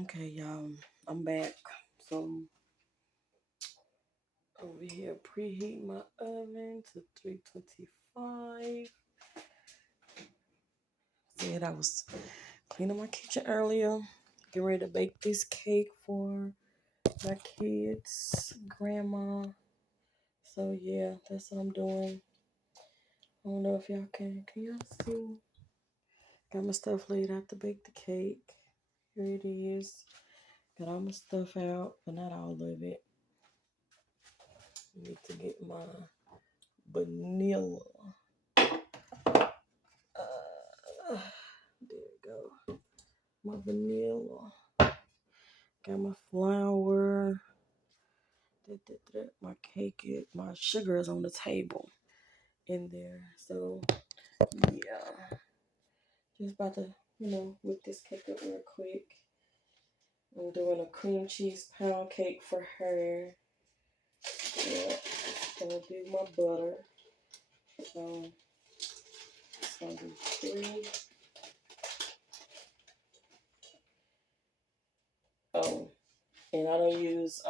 Okay, y'all, I'm back. So over here, preheat my oven to 325. Said I was cleaning my kitchen earlier, getting ready to bake this cake for my kids, grandma. So yeah, that's what I'm doing. I don't know if y'all can y'all see? Got my stuff laid out to bake the cake. Here it is. Got all my stuff out, but not all of it. Need to get my vanilla. There we go. My vanilla. Got my flour. My cake is, my sugar is on the table in there. So yeah. Just about to, whip this cake up real quick. I'm doing a cream cheese pound cake for her. Yeah. Gonna do my butter. So it's gonna be 3. Oh, and I don't use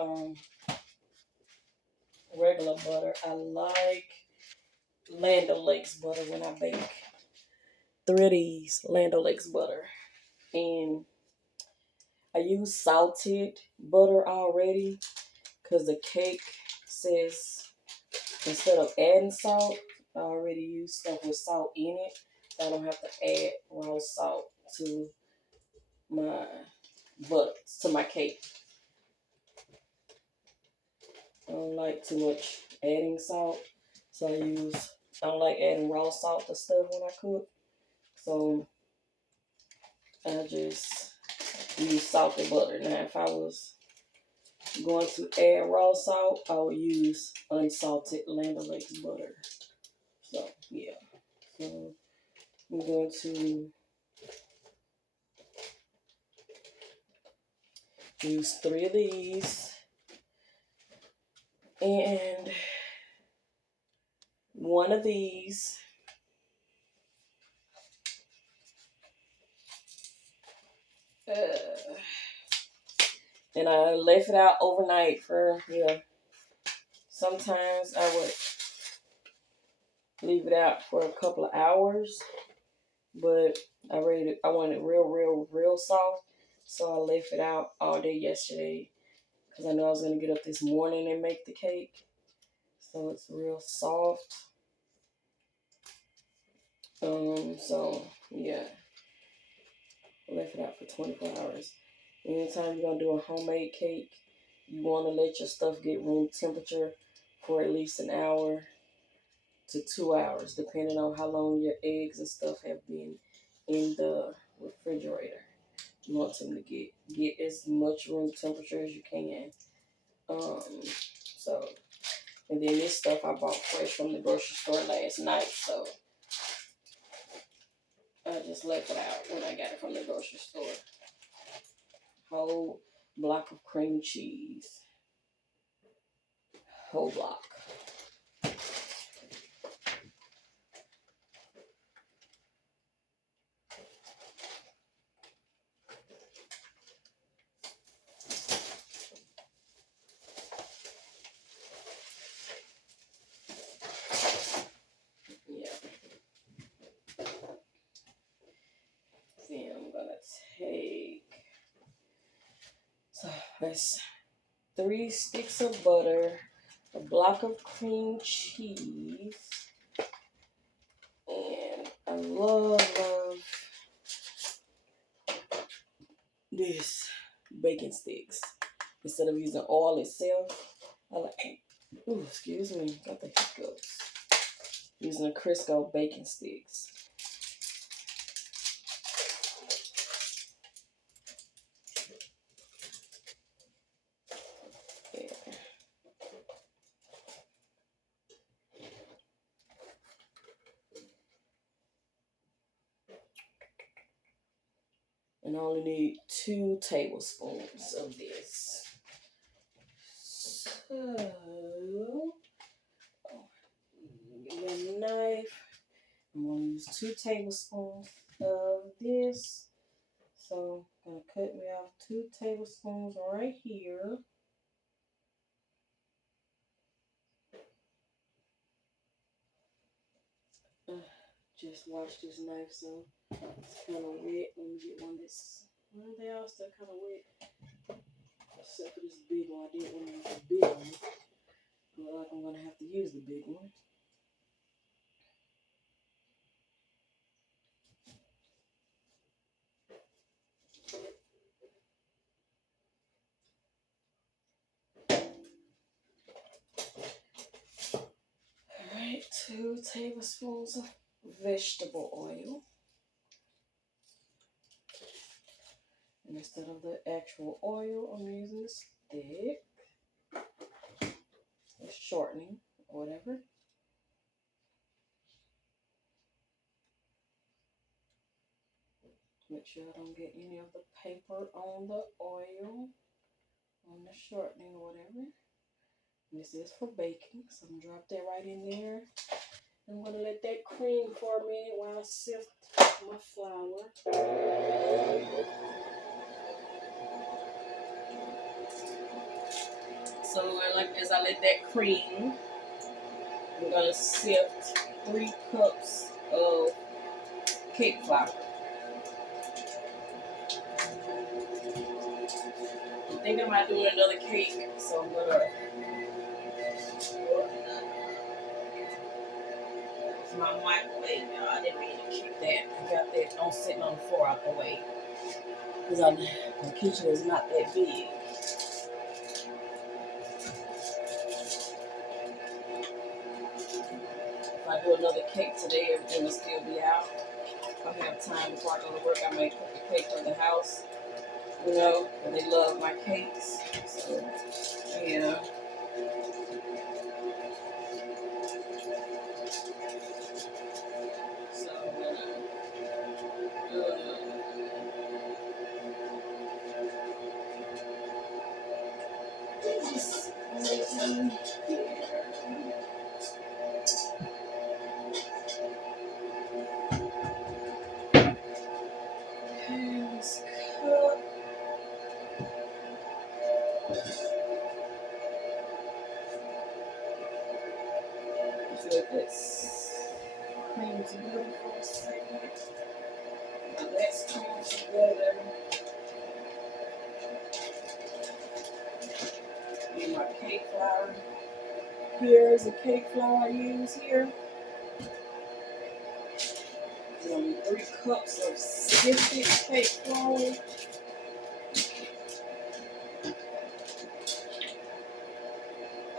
regular butter. I like Land O'Lakes butter when I bake. 3 of these Land O'Lakes butter. And I use salted butter already because the cake says instead of adding salt, I already use stuff with salt in it. So I don't have to add raw salt to my my cake. I don't like too much adding salt. So I don't like adding raw salt to stuff when I cook. So I just use salted butter. Now if I was going to add raw salt, I would use unsalted Land O'Lakes butter. So yeah. So I'm going to use 3 of these and 1 of these. And I left it out overnight for, sometimes I would leave it out for a couple of hours, but I wanted it real soft. So I left it out all day yesterday because I know I was going to get up this morning and make the cake. So it's real soft. So yeah, I left it out for 24 hours. Anytime you're gonna do a homemade cake, you want to let your stuff get room temperature for at least an hour to 2 hours, depending on how long your eggs and stuff have been in the refrigerator. You want them to get as much room temperature as you can. Um, so, and then this stuff I bought fresh from the grocery store last night, so I just left it out when I got it from the grocery store. Whole block of cream cheese. Whole block. Yeah. Then I'm gonna take, so that's 3 sticks of butter, a block of cream cheese, and I love this bacon sticks. Instead of using oil itself, I like, excuse me, got the hiccups. Using the Crisco bacon sticks. Yeah. And I only need 2 tablespoons of this. So, get my knife. I'm going to use 2 tablespoons of this. So I'm gonna cut me off 2 tablespoons right here. Just wash this knife, so it's kind of wet. Let me get one that's, well, they all still kind of wet, except for this big one. I didn't want to use the big one. Look like I'm gonna have to use the big one. Alright, 2 tablespoons of vegetable oil. And instead of the actual oil, I'm using the stick. It's shortening, or whatever. Make sure I don't get any of the paper on the oil, on the shortening or whatever. And this is for baking, so I'm gonna drop that right in there. I'm gonna let that cream for a minute while I sift my flour. So as I let that cream, I'm gonna sift 3 cups of cake flour. I'm thinking about doing another cake, so I'm gonna. It's my microwave, y'all. I didn't mean to keep that. I got that on sitting on the floor out the way, because my kitchen is not that big. If I do another cake today, everything will still be out. If I have time before I go to work, I may cook the cake from the house. You know, and they love my cakes. So, yeah. So, just let this cream together for a second. Now that's cream together. And my cake flour. Here is the cake flour I use here. It's gonna be 3 cups of sifted cake flour.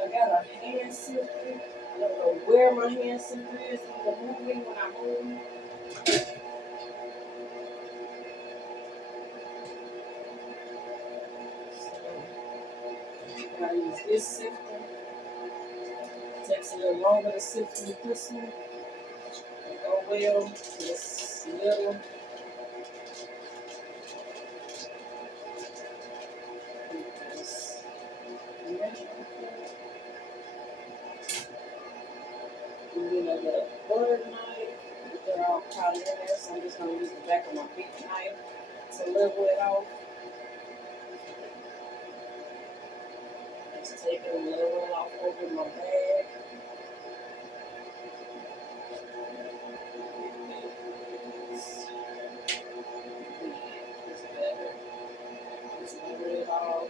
I got a hand sifter. I don't know where my hand sifter is. I'm gonna move it when I move. So I use this sifter. It takes a little longer to sift than this one. Oh well, this little. And then I get a butter knife. They're all caught in there, so I'm just gonna use the back of my big knife to level it off. Just take it and level it off over my bag. It's better. Just level it off.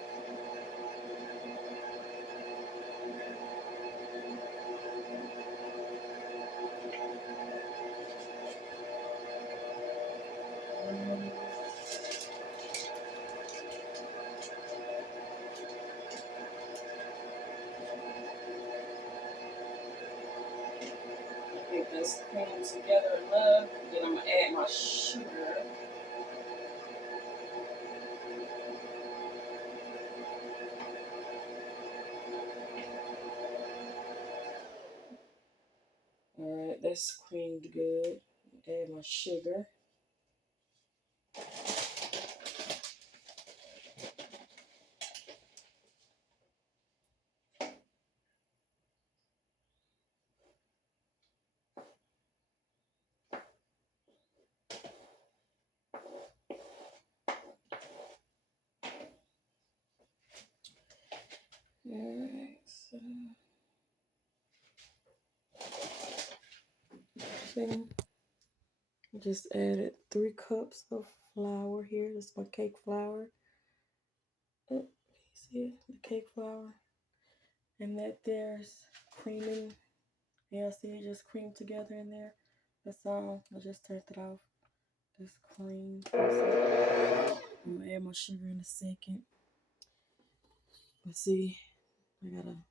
Get this cream together enough. Then I'm gonna add my sugar. Alright, that's creamed good. Add my sugar. Alright, so see, I just added 3 cups of flour here. This is my cake flour. Oh, see the cake flour, and that there's creaming. Yeah, see it just creamed together in there. That's all. I just turned it off. This cream. I'm gonna add my sugar in a second. But see, I'm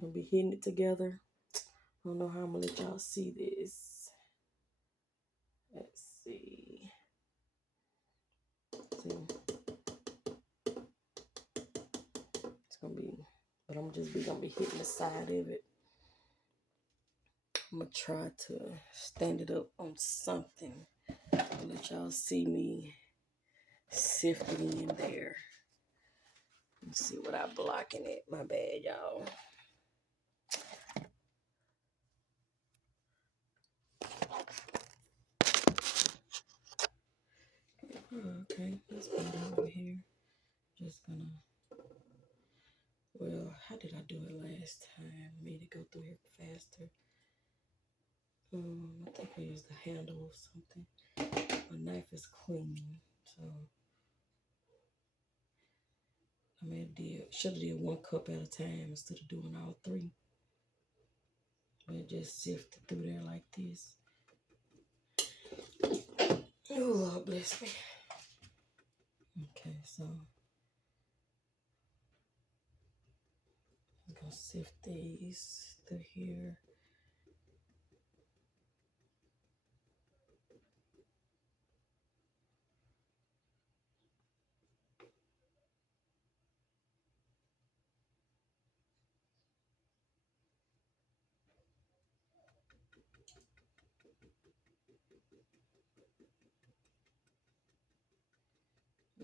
gonna be hitting it together. I don't know how I'm gonna let y'all see this. Let's see. See, it's gonna be, but I'm just gonna be hitting the side of it. I'm gonna try to stand it up on something. Let y'all see me sifting in there. Let's see what I'm blocking it. My bad, y'all. Okay, that's better over here. Just gonna, well, how did I do it last time? Made it go through here faster. I think I used the handle or something. My knife is clean, so I may have should have did 1 cup at a time instead of doing all 3. But just sift it through there like this. Oh, Lord bless me. Okay, so I'm gonna sift these through here.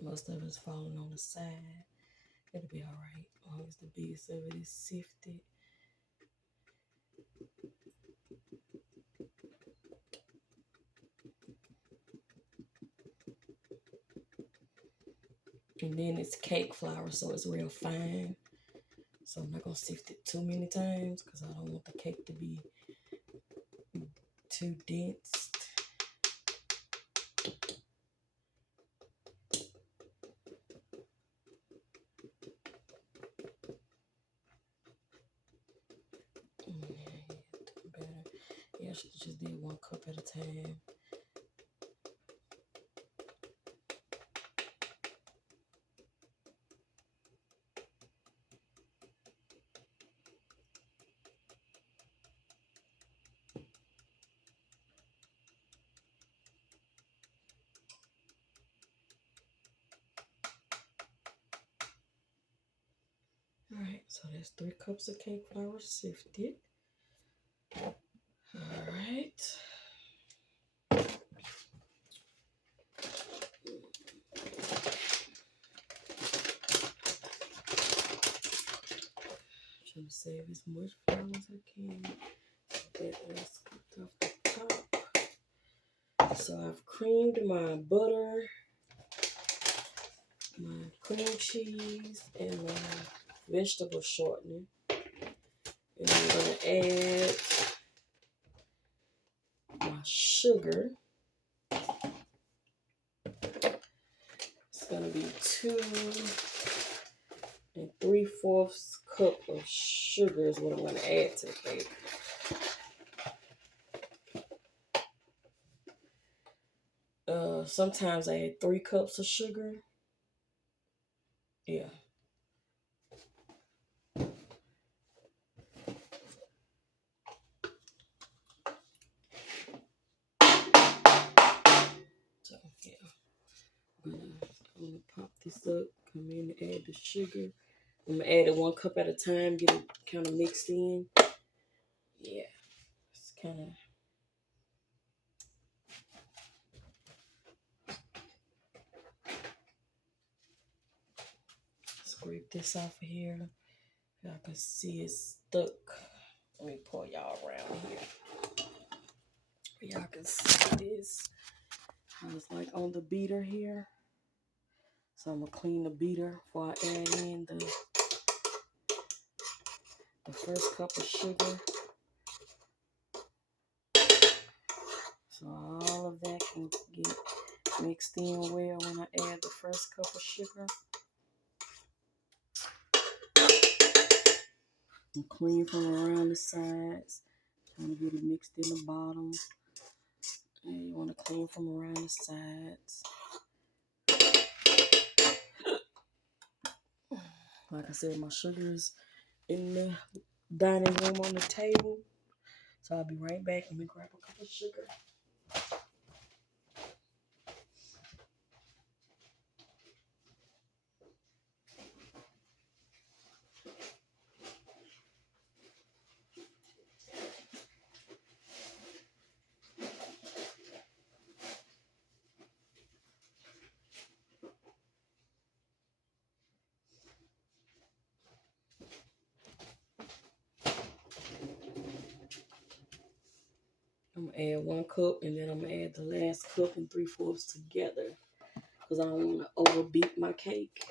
Most of it's falling on the side. It'll be alright as long as the base of it is sifted. And then it's cake flour, so it's real fine. So I'm not gonna sift it too many times because I don't want the cake to be too dense. Yeah, I should have just did 1 cup at a time. Alright, so that's 3 cups of cake flour sifted. Alright. Trying to save as much flour as I can. That is off the top. So I've creamed my butter, my cream cheese, and my vegetable shortening. And I'm going to add my sugar. It's going to be 2 3/4 cup of sugar is what I'm going to add to the cake. Sometimes I add 3 cups of sugar. Yeah. So yeah, I'm gonna pop this up, come in and add the sugar. I'm gonna add it 1 cup at a time, get it kind of mixed in. Yeah, it's kind of. Scrape this off of here. Y'all can see it's stuck. Let me pull y'all around here. Y'all can see this. It's like on the beater here. So I'm gonna clean the beater before I add in the first cup of sugar. So all of that can get mixed in well when I add the first cup of sugar. And clean from around the sides. Trying to get it mixed in the bottom. And you want to clean from around the sides. Like I said, my sugar is in the dining room on the table. So I'll be right back. Let me grab a cup of sugar. I'm going to add 1 cup and then I'm going to add the last cup and 3/4 together. Because I don't want to overbeat my cake.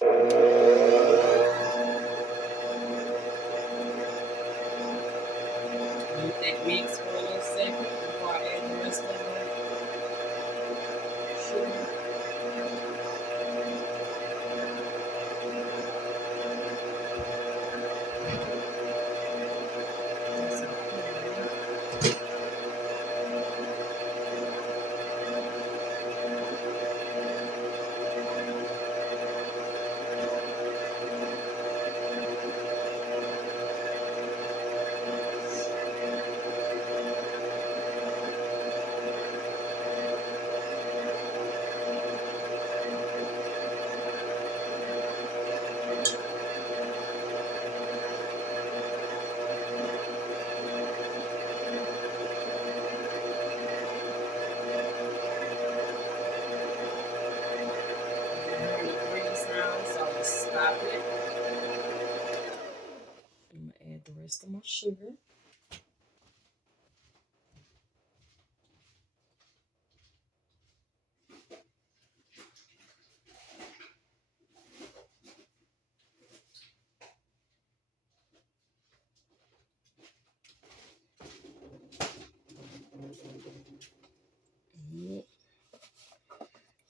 Let that mix for a little second before I add the rest of the sugar. Stop it. I'm going to add the rest of my sugar.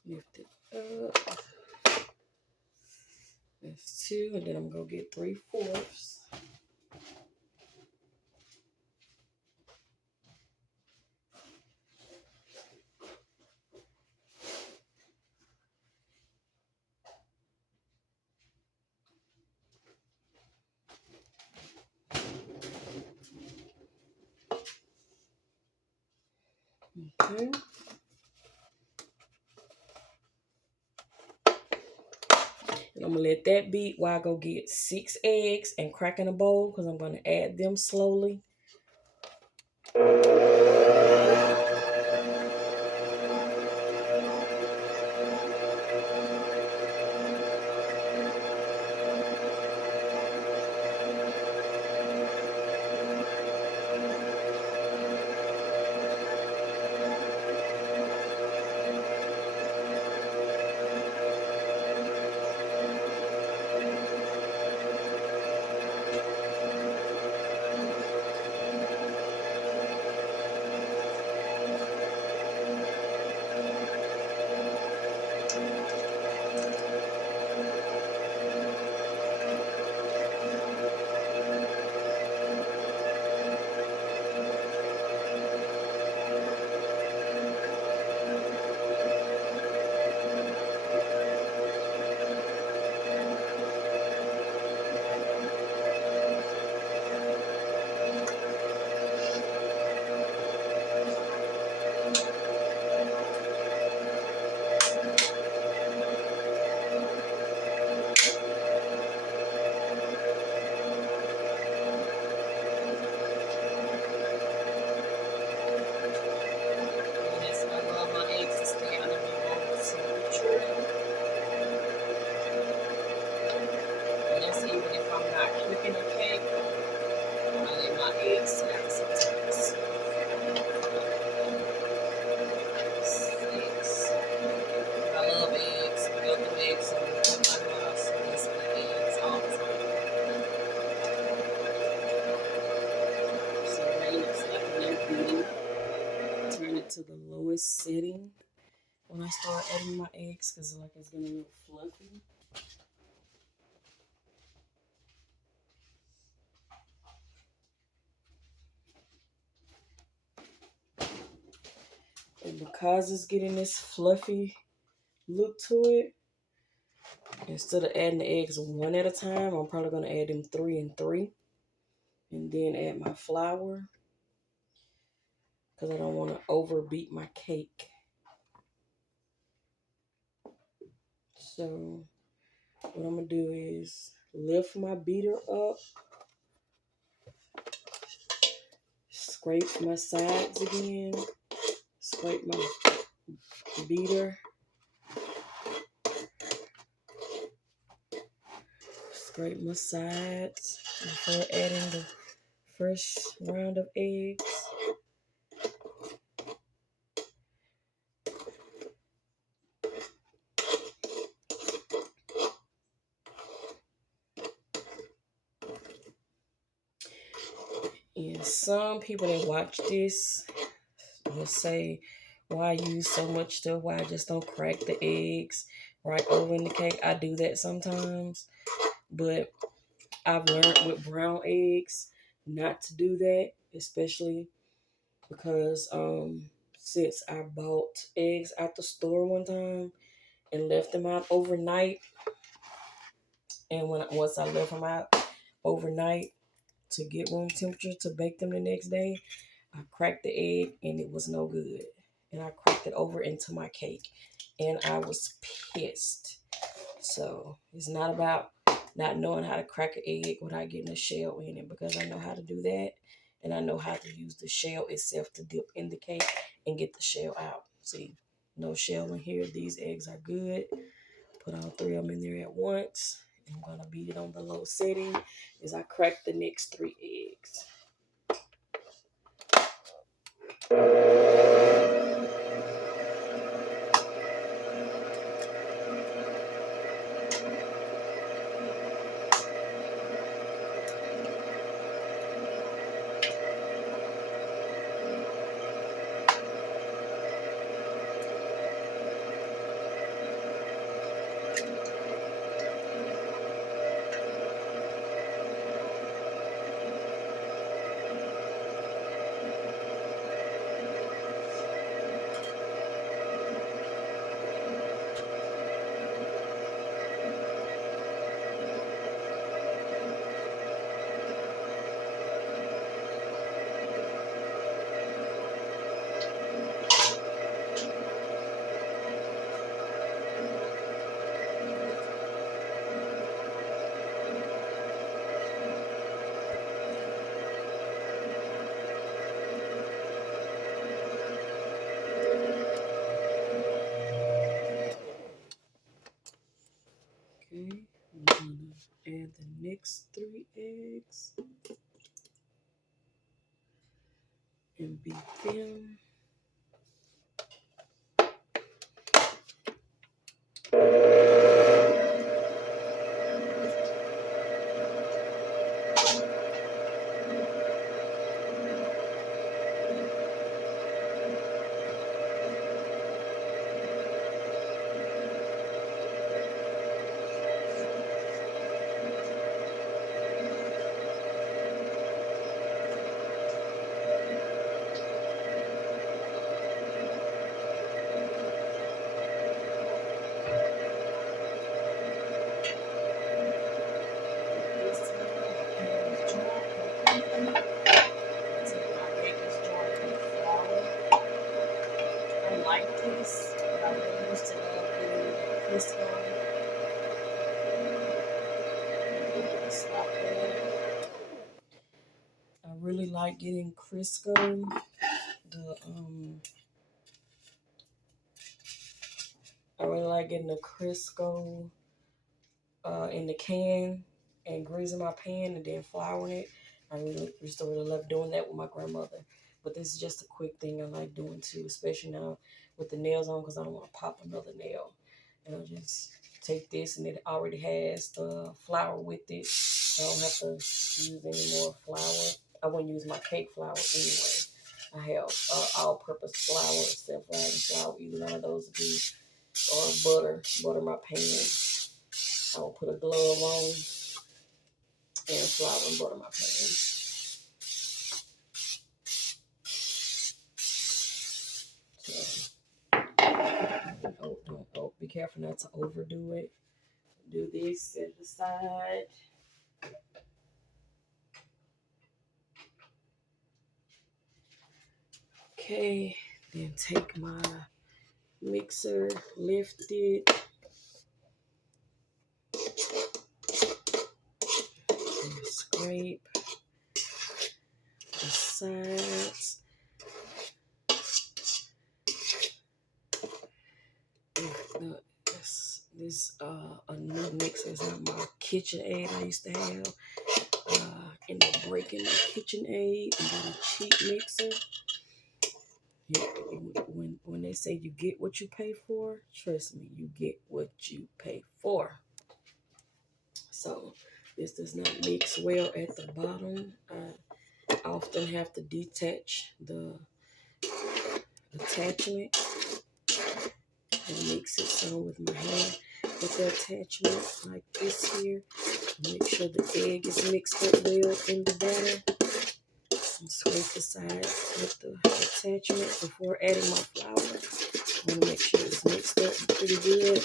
Lift it up. That's 2, and then I'm going to get 3/4. Okay. And I'm going to let that beat while I go get 6 eggs and crack in a bowl because I'm going to add them slowly. I start adding my eggs because like it's gonna look fluffy. And because it's getting this fluffy look to it, instead of adding the eggs one at a time, I'm probably going to add them 3 and 3. And then add my flour. Because I don't want to overbeat my cake. So what I'm going to do is lift my beater up. Scrape my sides again. Scrape my beater. Scrape my sides before adding the first round of eggs. And some people that watch this will say, why use so much stuff? Why I just don't crack the eggs right over in the cake? I do that sometimes, but I've learned with brown eggs not to do that, especially because since I bought eggs at the store one time and left them out overnight, and once I left them out overnight to get room temperature to bake them the next day, I cracked the egg and it was no good. And I cracked it over into my cake and I was pissed. So it's not about not knowing how to crack an egg without getting a shell in it, because I know how to do that. And I know how to use the shell itself to dip in the cake and get the shell out. See, no shell in here. These eggs are good. Put all 3 of them in there at once. I'm going to beat it on the low setting as I crack the next 3 eggs. Okay, I'm going to add the next 3 eggs and beat them. I really like getting Crisco. I really like getting the Crisco in the can and greasing my pan and then flouring it. I really used to really love doing that with my grandmother. But this is just a quick thing I like doing too, especially now with the nails on, because I don't want to pop another nail. And I'll just take this, and it already has the flour with it. I don't have to use any more flour. I wouldn't use my cake flour anyway. I have all-purpose flour, self-rising flour, either one of those would be, or butter my pan. I will put a glove on and flour and butter my pan. So, be careful not to overdo it. Do this, set it aside. Okay, then take my mixer, lift it, and scrape the sides. This a new mixer is not my KitchenAid I used to have. Ended up breaking my KitchenAid and got a cheap mixer. Yeah, when they say you get what you pay for, trust me, you get what you pay for. So this does not mix well at the bottom. I often have to detach the attachment and mix it some with my hand with the attachment like this here. Make sure the egg is mixed up well in the batter. And scrape the sides with the attachment before adding my flour. I want to make sure it's mixed up pretty good.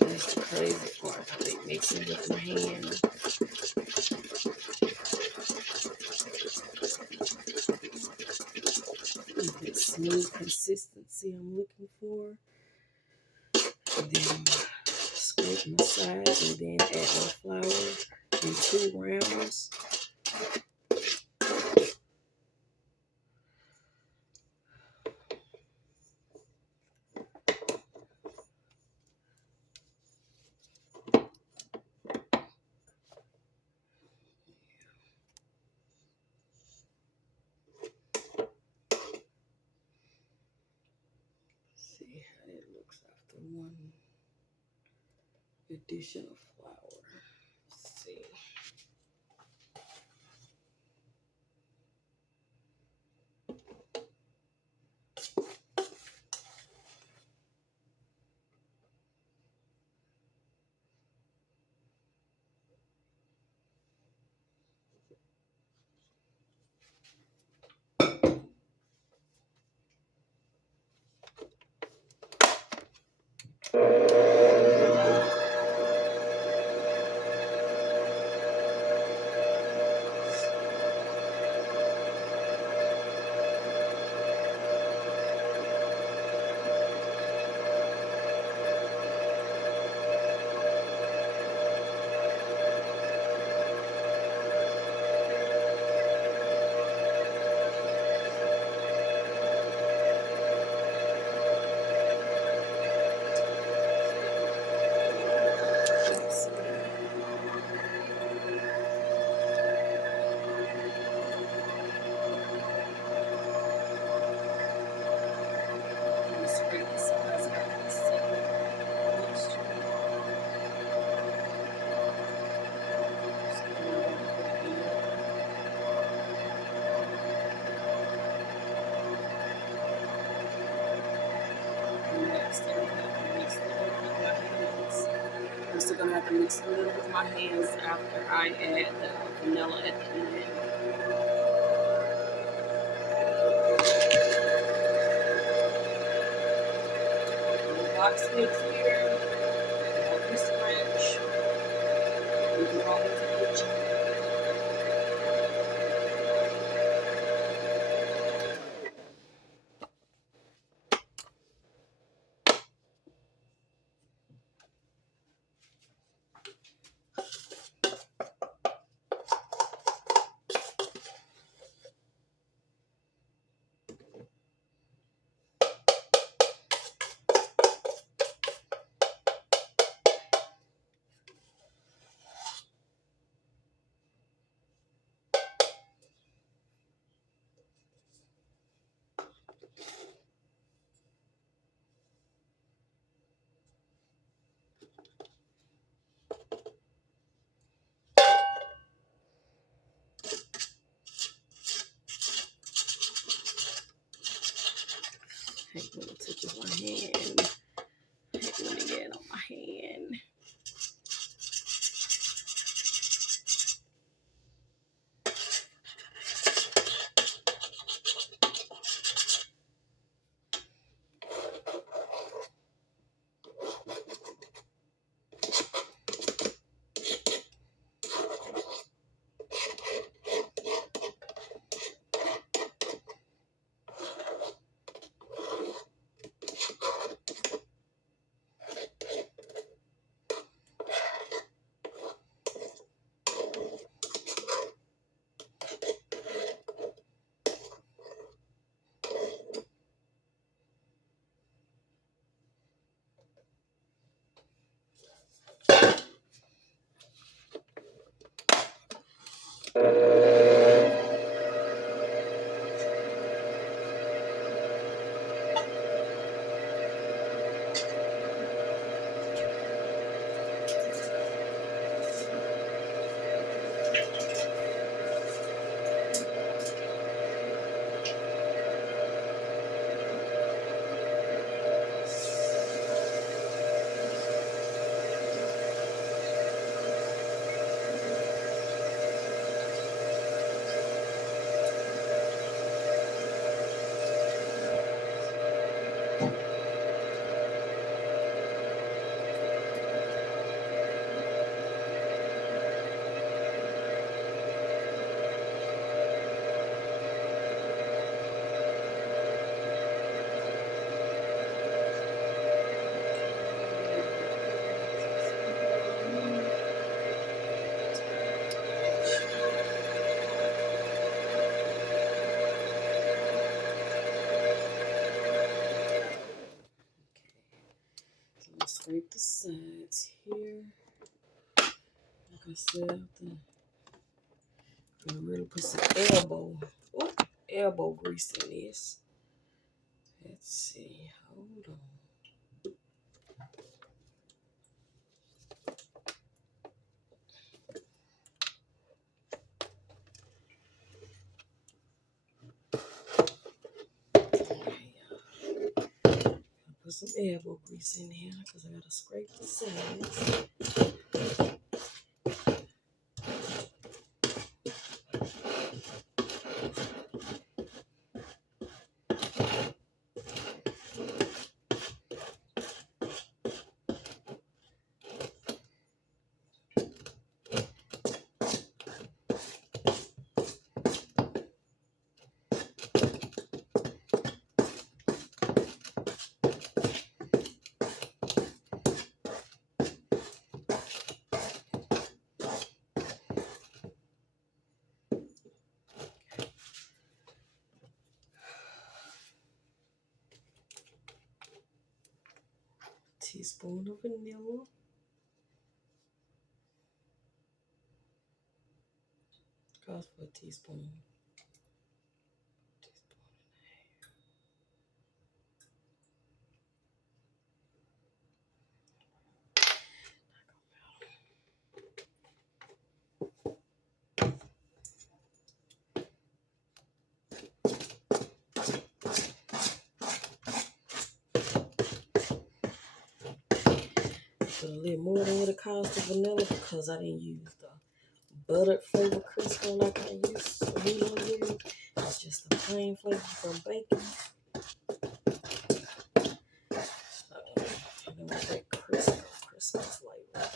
That's the crazy part. I like mixing with my hand. That smooth consistency I'm looking for. And then scrape my sides and then add my flour in 2 rounds. See how it looks after 1 addition of flour. Let's see. I'm still gonna have to mix a little with my hands after I add the vanilla at the end. Box mix here, help you scratch. You can always put hate when it touches my hand. I hate when it get on my hand. Scrape the sides here. Like I said, I'm gonna really put some elbow grease in this. Let's see. Hold on. Put some elbow grease in here because I gotta scrape the sides. Teaspoon of vanilla. Calls for a teaspoon. Put a little more than what it cost the vanilla because I didn't use the buttered flavor crisper like I usually use. It's just the plain flavor from bacon. So, I don't want that crisper flavor.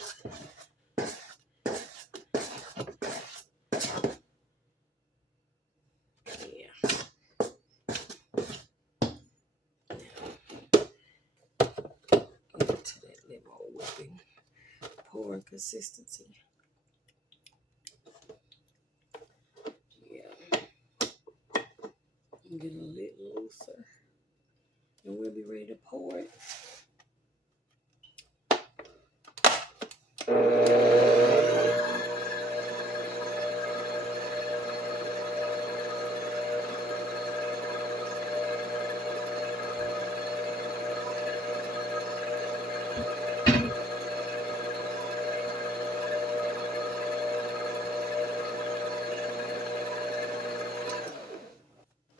Yeah. Get to that little more whipping, pouring consistency. Yeah. Get a little looser. And we'll be ready to pour it.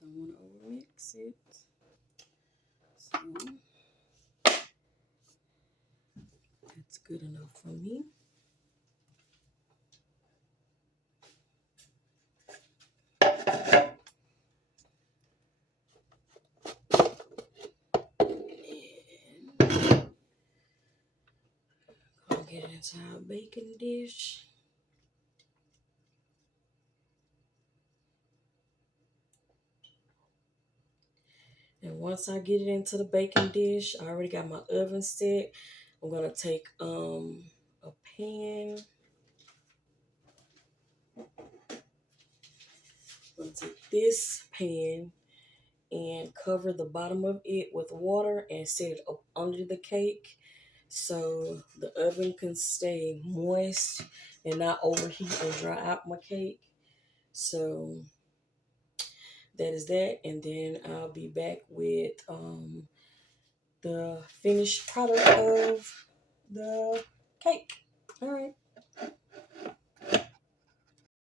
Don't want to overmix it. That's good enough for me. I'll get it into our baking dish. And once I get it into the baking dish, I already got my oven set. I'm gonna take a pan. I'm gonna take this pan and cover the bottom of it with water and set it up under the cake so the oven can stay moist and not overheat and dry out my cake. So that is that, and then I'll be back with the finished product of the cake. All right.